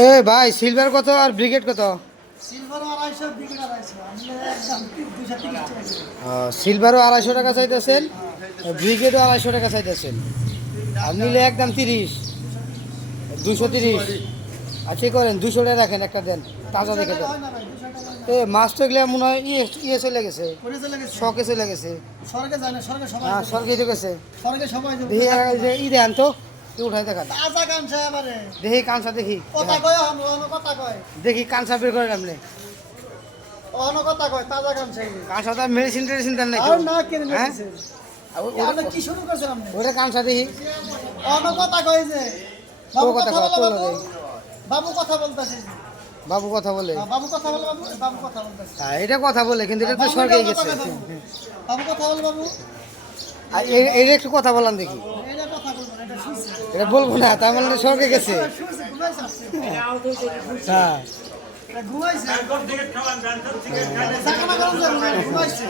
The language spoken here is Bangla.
এ ভাই সিলভার কত আর ব্রিগেড কত। সিলভারও আড়াইশো টাকা চাইতেছেন ব্রিগেডও আড়াইশো টাকা চাইতেছেন। আর নিলে একদম তিরিশ দুশো তিরিশ। আর ঠিক করেন দুশো টাকা রাখেন একটা দেন তাজা দেখে দেন। এ মাছ তো গেলে মনে হয় ইয়ে ইয়ে চলে গেছে। করে চলে গেছে। শখে চলে গেছে। হ্যাঁ স্বর্গে যে ই দেন তো। ই উঠাই দেখান তাজা কামছে এবারে দেখি কাঁচা দেখি। কথা কয় হন অন কথা কয়। দেখি কাঁচা বের করে আপনি অন কথা কয় তাজা কামছে কাঁচা তো মেডিসিন টেডিসিন দেন নাকি আর না কিনে হ্যাঁ? আপনি কি শুরু করছেন আপনি? ওটা কাঁচা দেখি। অন কথা কয় যে। বাবু কথা বলো বাবু। কথা বলতেছে। বাবু কথা বলে। বাবু কথা বলো বাবু বাবু কথা বলতেছে। হ্যাঁ, এটা কথা বলে কিন্তু এটা তো বাবু কথা গেছে বাবু। বাবু কথা বল বাবু। আর এই- এইটা একটু কথা বলান দেখি। এটা বলব না তার মানে স্বর্গে গেছে। হ্যাঁ। ঘুমাইছে।